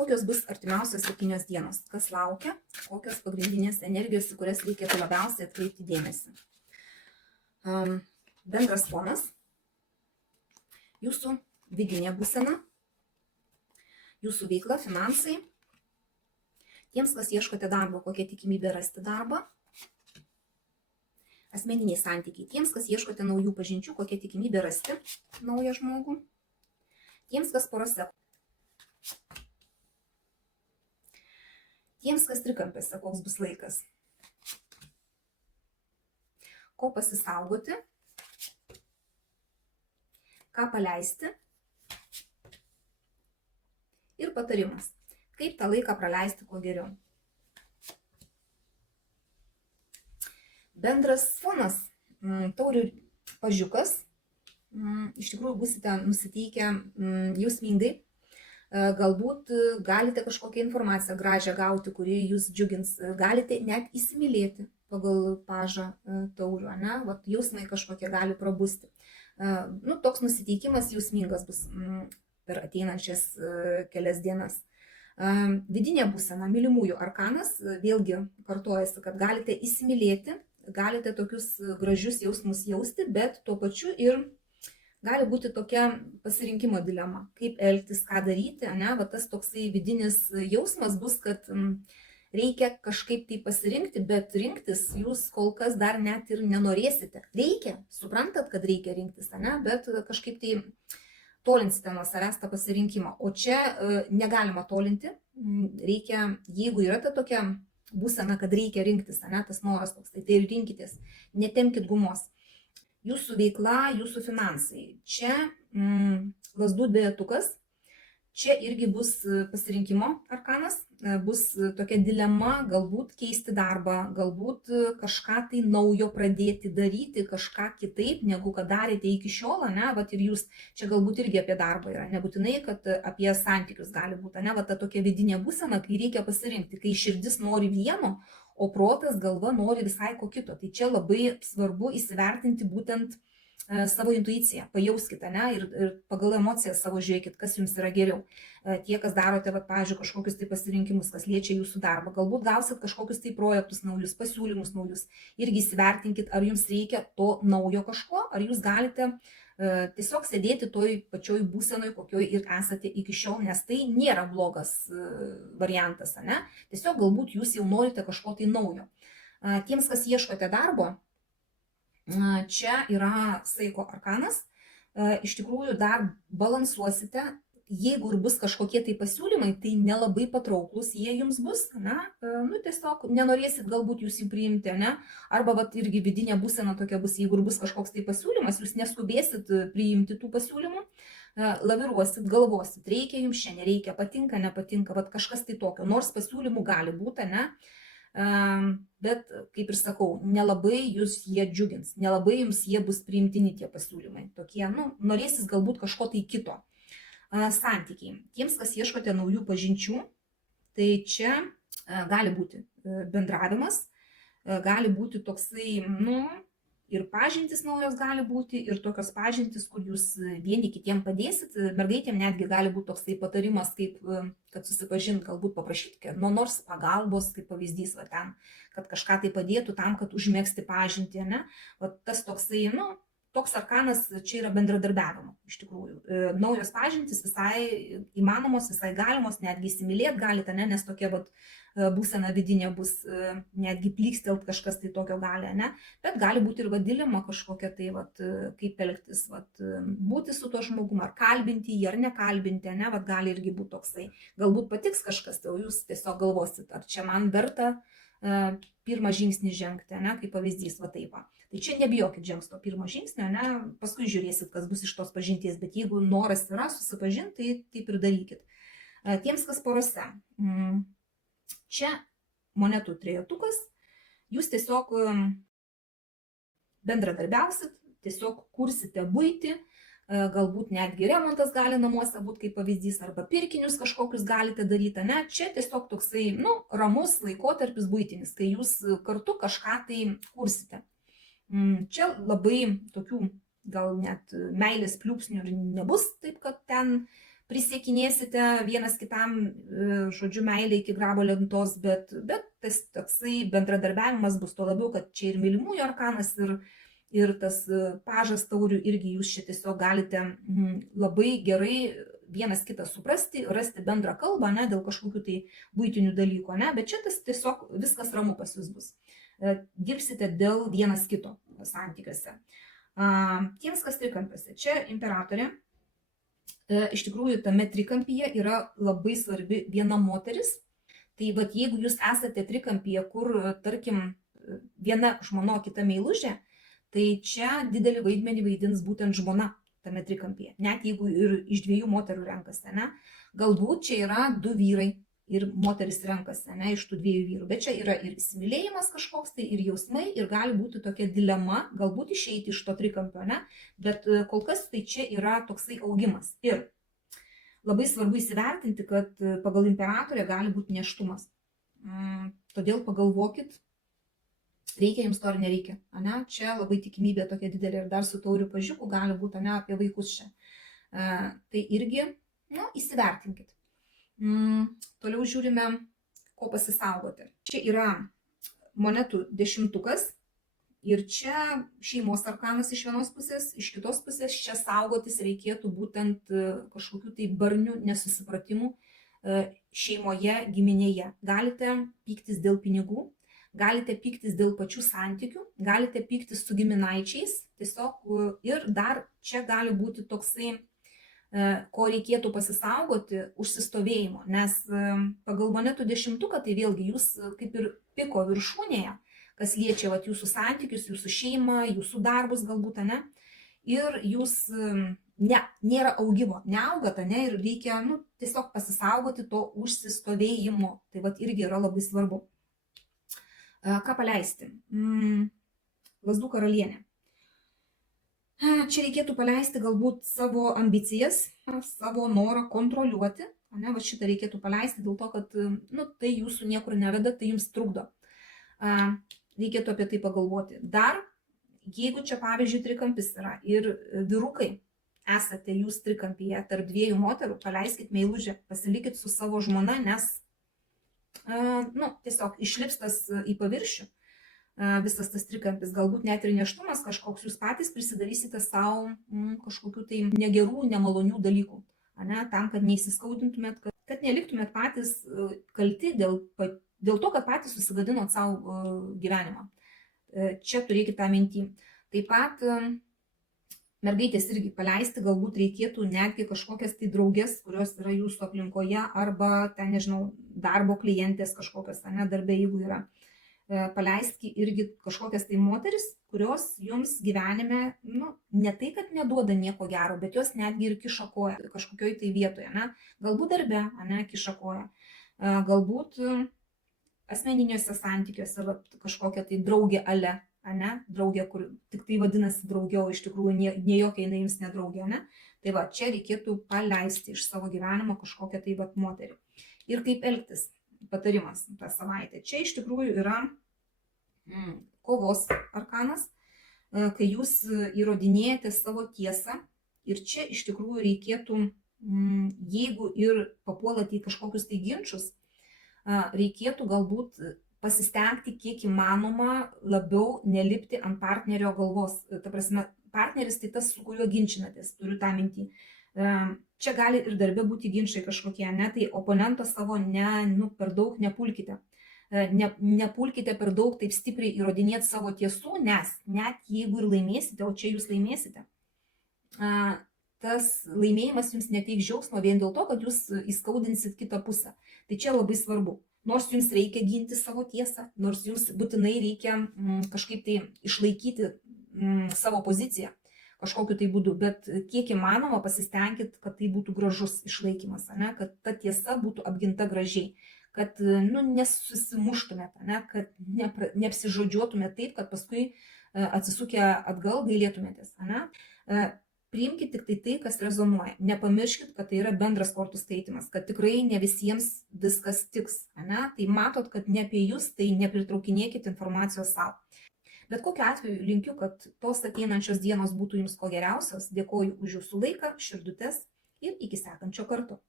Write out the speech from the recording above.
Kokios bus artimiausios 7 dienos? Kas laukia? Kokios pagrindinės energijos, į kurias reikėtų labiausiai atkreipti dėmesį? Bendras fonas, jūsų vidinė būsena, jūsų veikla, finansai. Tiems, kas ieškote darbo, kokia tikimybė rasti darbą. Asmeniniai santykiai. Tiems, kas ieškote naujų pažinčių, kokia tikimybė rasti naują žmogų. Tiems, kas porose. Tiems, kas trikampėse, koks bus laikas. Ko pasisaugoti, ką paleisti ir patarimas, kaip tą laiką praleisti kuo geriau. Bendras fonas, taurių pažiukas, iš tikrųjų būsite nusiteikę jausmingai, galbūt galite kažkokią informaciją gražią gauti, kuri jūs džiugins, galite net įsimylėti pagal pažą taurių, ne? Vat jausmai kažkokie gali prabusti. Toks nusiteikimas jausmingas bus per ateinančias kelias dienas. Vidinė būsena, mylimųjų arkanas, vėlgi kartojasi, kad galite įsimylėti, galite tokius gražius jausmus jausti, bet tuo pačiu ir gali būti tokia pasirinkimo dilema, kaip elgtis, ką daryti, ne? Va tas toksai vidinis jausmas bus, kad reikia kažkaip tai pasirinkti, bet rinktis jūs kol kas dar net ir nenorėsite. Reikia, suprantat, kad reikia rinktis, ne? Bet kažkaip tai tolinsite nuo savęs tą pasirinkimą. O čia negalima tolinti, reikia, jeigu yra ta tokia būsena, kad reikia rinktis, ne? Tas noras toks, tai ir rinkitės, netemkit gumos. Jūsų veikla, jūsų finansai. Čia lazdų dvejetukas. Čia irgi bus pasirinkimo arkanas, bus tokia dilema, galbūt keisti darbą, galbūt kažką tai naujo pradėti daryti, kažką kitaip, negu kad darėte iki šiol, ne? Vat ir jūs, čia galbūt irgi apie darbą yra, nebūtinai, kad apie santykius gali būti, ne? Vat ta tokia vidinė būsena, kai reikia pasirinkti, kai širdis nori vieno, o protas, galva nori visai ko kito. Tai čia labai svarbu įsivertinti būtent savo intuiciją, pajauskite, ne? Ir pagal emociją savo žiūrėkit, kas jums yra geriau. Tie, kas darote, pavyzdžiui, kažkokius tai pasirinkimus, kas liečia jūsų darbą, galbūt gausit kažkokius tai projektus naujus, pasiūlymus naujus, irgi įsivertinkit, ar jums reikia to naujo kažko, ar jūs galite tiesiog sėdėti toj pačioj būsenoj, kokioj ir esate iki šiol, nes tai nėra blogas variantas, ne? Tiesiog galbūt jūs jau norite kažko tai naujo. Tiems, kas ieškote darbo, čia yra saiko arkanas, iš tikrųjų dar balansuosite, jeigu ir bus kažkokie tai pasiūlymai, tai nelabai patrauklus jie jums bus, ne? Tiesiog nenorėsit galbūt jūs jų priimti, ne? Arba vat irgi vidinė būsena tokia bus, jeigu ir bus kažkoks tai pasiūlymas, jūs neskubėsit priimti tų pasiūlymų, laviruosit, galvosit, reikia jums čia, nereikia, patinka, nepatinka, vat kažkas tai tokio, nors pasiūlymų gali būti, ne? Bet, kaip ir sakau, nelabai jūs jie džiugins, nelabai jums jie bus priimtini tie pasiūlymai, tokie, norėsis galbūt kažko tai kito. Santykiai. Tiems, kas ieškote naujų pažinčių, tai čia gali būti bendravimas, gali būti toksai, ir pažintis naujos gali būti, ir tokios pažintis, kur jūs vieni kitiem padėsit. Mergaitėm netgi gali būti toksai patarimas, kaip, kad susipažint, galbūt paprašyti, nors pagalbos, kaip pavyzdys, va ten, kad kažką tai padėtų tam, kad užmėgsti pažintį, ne? Va tas toksai, toks arkanas čia yra bendradarbiavimo, iš tikrųjų. Naujos pažintys visai įmanomos, visai galimos, netgi įsimylėt galite, ne? Nes tokia būsena vidinė bus, netgi plykstelt kažkas tai tokio gali, ne? Bet gali būti ir dilema kažkokia tai, kaip elgtis, būti su tuo žmogum, ar kalbinti jį, ar nekalbinti, ne? Gali irgi būti toksai. Galbūt patiks kažkas, tai jūs tiesiog galvosit, ar čia man verta pirmą žingsnį žengti, ne? Kaip pavyzdys, taip. Tai čia nebijokit žengs to pirmo žingsnio, ne? Paskui žiūrėsit, kas bus iš tos pažinties, bet jeigu noras yra susipažinti, tai taip ir darykit. Tiems, kas porose. Čia monetų trejetukas, jūs tiesiog bendradarbiausit, tiesiog kursite buitį, galbūt netgi remontas gali namuose būti kaip pavyzdys, arba pirkinius kažkokius galite daryti, ne? Čia tiesiog toksai, ramus laikotarpis buitinis, kai jūs kartu kažką tai kursite. Čia labai tokių gal net meilės pliūpsnių ir nebus, taip kad ten prisiekinėsite vienas kitam, žodžiu, meilė iki grabo lentos, bet tas toksai bendradarbiavimas bus, tuo labiau, kad čia ir mylimųjų arkanas, ir tas pažas taurių irgi jūs čia tiesiog galite labai gerai vienas kitą suprasti, rasti bendrą kalbą, ne, dėl kažkokių tai buitinių dalykų, ne, bet čia tas tiesiog viskas ramu pas jūs bus. Dirbsite dėl vienas kito santykiuose. Tiems, kas trikampiuose, čia imperatorė, iš tikrųjų tame trikampyje yra labai svarbi viena moteris. Tai vat jeigu jūs esate trikampyje, kur, tarkim, viena žmona, kita meilužė, tai čia didelį vaidmenį vaidins būtent žmona tame trikampyje, net jeigu ir iš dviejų moterų renkasi, ne? Galbūt čia yra du vyrai ir moteris renkasi, ne, iš tų dviejų vyrų, bet čia yra ir įsimylėjimas kažkoks, tai ir jausmai, ir gali būti tokia dilema, galbūt išeiti iš to trikampio, ne, bet kol kas tai čia yra toksai augimas. Ir labai svarbu įsivertinti, kad pagal imperatorę gali būti nėštumas. Todėl pagalvokit, reikia jums to ar nereikia, ne? Čia labai tikimybė tokia didelė ir dar su taurių pažiuku gali būti, ne, apie vaikus čia. Tai irgi, įsivertinkit. Toliau žiūrime, ko pasisaugoti. Čia yra monetų dešimtukas ir čia šeimos arkanas iš vienos pusės, iš kitos pusės čia saugotis reikėtų būtent kažkokių tai barnių nesusipratimų šeimoje, giminėje. Galite pyktis dėl pinigų, galite pyktis dėl pačių santykių, galite pyktis su giminaičiais, tiesiog ir dar čia gali būti toksai, ko reikėtų pasisaugoti, užsistovėjimo, nes pagal monetų dešimtuką, tai vėlgi jūs kaip ir piko viršūnėje, kas liečia vat, jūsų santykius, jūsų šeimą, jūsų darbus galbūt, ne, ir jūs nėra augimo, neaugat, ne, ir reikia tiesiog pasisaugoti to užsistovėjimo, tai vat irgi yra labai svarbu. Ką paleisti? Lazdų karalienė. Čia reikėtų paleisti galbūt savo ambicijas, savo norą kontroliuoti, ne, va šitą reikėtų paleisti dėl to, kad tai jūsų niekur neveda, tai jums trukdo. Reikėtų apie tai pagalvoti. Dar, jeigu čia pavyzdžiui trikampis yra ir vyrukai, esate jūs trikampyje tarp dviejų moterų, paleiskit meilužę, pasilikit su savo žmona, nes tiesiog išlips tas į paviršių. Visas tas trikampis, galbūt net ir nėštumas kažkoks, jūs patys prisidarysite savo kažkokių tai negerų, nemalonių dalykų, ne, tam, kad neįsiskaudintumėt, kad neliktumėt patys kalti dėl to, kad patys susigadinot savo gyvenimą. Čia turėkite tą mintį. Taip pat mergaitės irgi paleisti galbūt reikėtų netgi kažkokias tai draugės, kurios yra jūsų aplinkoje, arba ten, nežinau, darbo klientės kažkokios, ne, darbe, jeigu yra. Paleiski irgi kažkokias tai moteris, kurios jums gyvenime, ne tai, kad neduoda nieko gero, bet jos netgi ir kiša koją kažkokioj tai vietoje, ne? Galbūt darbe, ne, kiša koją, galbūt asmeniniuose santykiuose, kažkokia tai draugė ale, ne, draugė, kur tik tai vadinasi draugė, o iš tikrųjų ne jokia jinai jums nedraugė, ne? Tai va, čia reikėtų paleisti iš savo gyvenimo kažkokią tai moterį. Ir kaip elgtis? Patarimas tą savaitę. Čia iš tikrųjų yra kovos arkanas, kai jūs įrodinėjate savo tiesą ir čia iš tikrųjų reikėtų, jeigu ir papuolate į kažkokius tai ginčius, reikėtų galbūt pasistengti kiek įmanoma labiau nelipti ant partnerio galvos. Ta prasme, partneris tai tas, su kuriuo ginčinatės, turiu tą mintį. Čia gali ir darbe būti ginčai kažkokie, ne, tai oponento savo per daug nepulkite. Nepulkite per daug taip stipriai įrodinėti savo tiesų, nes net jeigu ir laimėsite, o čia jūs laimėsite, tas laimėjimas jums neteiks džiaugsmo vien dėl to, kad jūs įskaudinsit kitą pusę. Tai čia labai svarbu. Nors jums reikia ginti savo tiesą, nors jums būtinai reikia kažkaip tai išlaikyti savo poziciją kažkokiu tai būdu, bet kiek įmanoma pasistengit, kad tai būtų gražus išlaikymas, ne? Kad ta tiesa būtų apginta gražiai, kad nesusimuštumėt, ne? Kad neapsižodžiuotumėt taip, kad paskui atsisukę atgal gailėtumėtės. Ne? Priimkite tik tai, kas rezonuoja. Nepamirškit, kad tai yra bendras kortų skaitimas, kad tikrai ne visiems viskas tiks. Ne? Tai matot, kad ne apie jūs, tai nepritraukinėkit informacijos savo. Bet kokiu atveju linkiu, kad tos ateinančios dienos būtų jums ko geriausios. Dėkoju už jūsų laiką, širdutes ir iki sekančio karto.